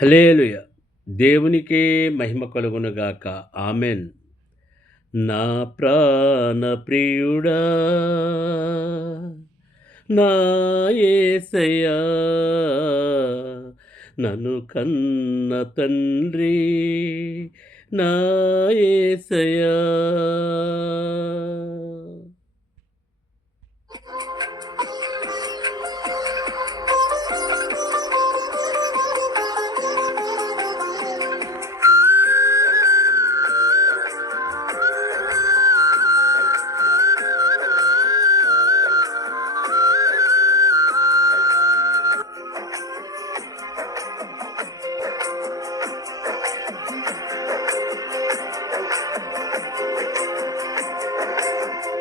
హల్లెలూయా! దేవునికే మహిమ కలుగునుగాక. ఆమేన్. నా ప్రాణ ప్రియుడా నా యేసయ్యా నన్ను కన్న తండ్రి నా యేసయ్యా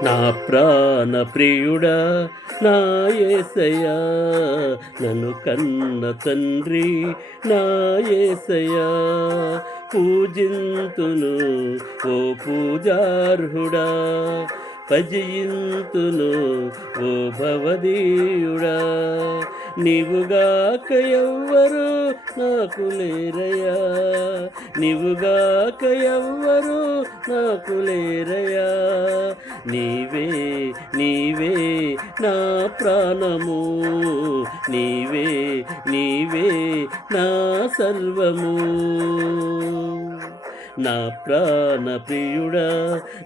నా ప్రాణ ప్రియుడా నా యేసయ్యా నన్ను కన్న తండ్రి నా యేసయ్యా పూజింతును ఓ పూజార్హుడా భజింతును ఓ భవదీయుడా నీవుగాక ఎవ్వరు నాకు లేరయ్యా నీవుగాక ఎవ్వరు నాకు లేరయ్యా నీవే నీవే నా ప్రాణము నీవే నీవే నా సర్వము నా ప్రాణ ప్రియుడా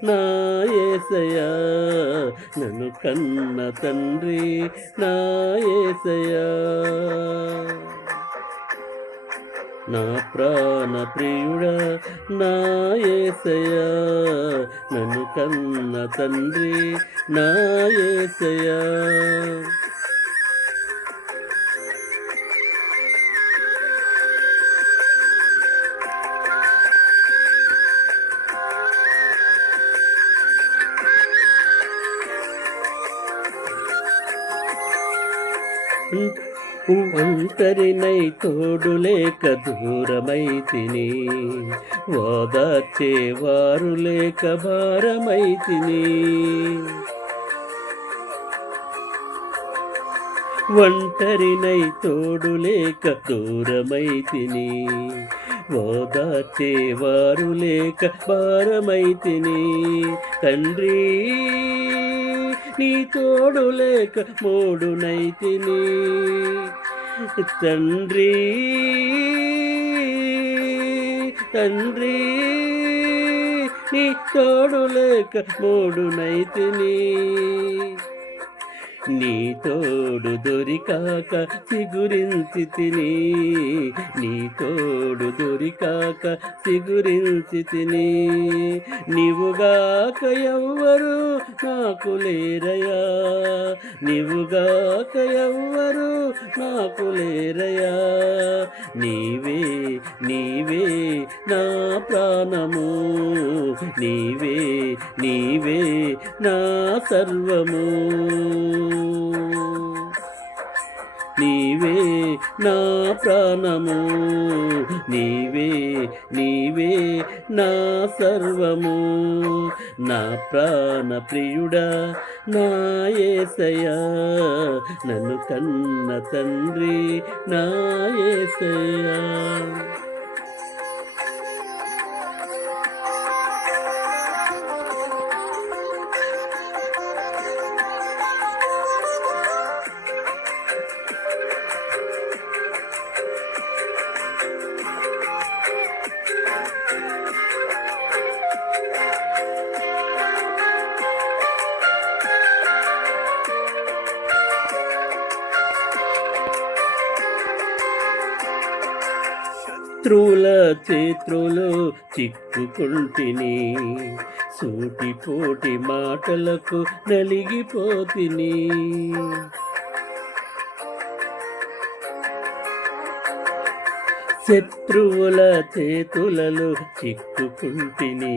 నా యేసయ్యా నన్ను కన్న తండ్రి నా యేసయ్యా నా ప్రాణ ప్రియుడా నా యేసయ్యా నన్ను కన్న తండ్రి నా యేసయ్యా ఒంటరినై తోడులేక దూరమైతిని ఓదార్చేవారు లేక భారమైతిని ఒంటరినై తోడులేక దూరమైతిని ఓదార్చేవారు లేక భారమైతిని తండ్రి నీ తోడు లేక మూడునైతిని తండ్రి తండ్రి నీ తోడు లేక మూడునైతిని నీ తోడు దొరికాక సిగురించి తిని నీ తోడు దొరికాక సిగురించి తిని నీవుగాక ఎవ్వరు నాకు లేరయ్యా నీవుగాక ఎవ్వరు నాకు లేరయ్యా నీవే నీవే నా ప్రాణము నీవే నీవే నా సర్వము నీవే నా ప్రాణము నీవే నీవే నా సర్వము నా ప్రాణ ప్రియుడా నా యేసయ్యా నన్ను కన్న తండ్రి నా యేసయ్యా శత్రువుల చేతులు చిక్కుకుంటిని సూటిపోటి మాటలకు నలిగిపోతిని శత్రువుల చేతులలో చిక్కుకుంటిని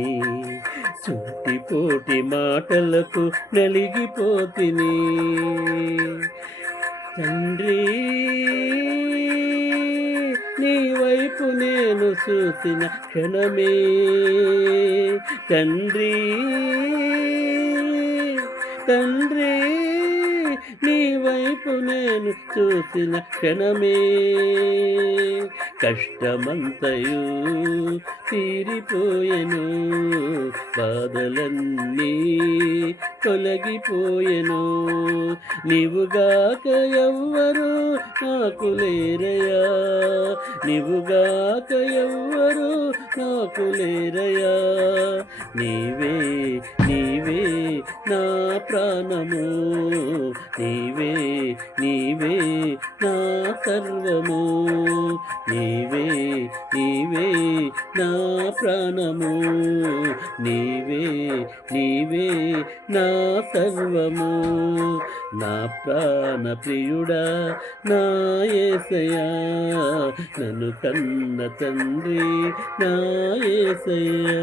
సూటిపోటి మాటలకు నలిగిపోతిని తండ్రి నీ వైపు నేను చూసిన క్షణమే తండ్రి తండ్రి నీ వైపు నేను చూసిన క్షణమే కష్టమంతయు తీరిపోయెను, బాధలన్నీ తొలగిపోయెను. నీవుగాక ఎవ్వరు నాకు లేరయా, నీవుగాక ఎవ్వరు నాకు లేరయా. నీవే నీవే నా ప్రాణము, నీవే నీవే నా సర్వము, నీవే నీవే నా ప్రాణము, నీవే నీవే నా సర్వము. నా ప్రాణ ప్రియుడా నా యేసయ్యా, నన్ను కన్న తండ్రి నా యేసయ్యా.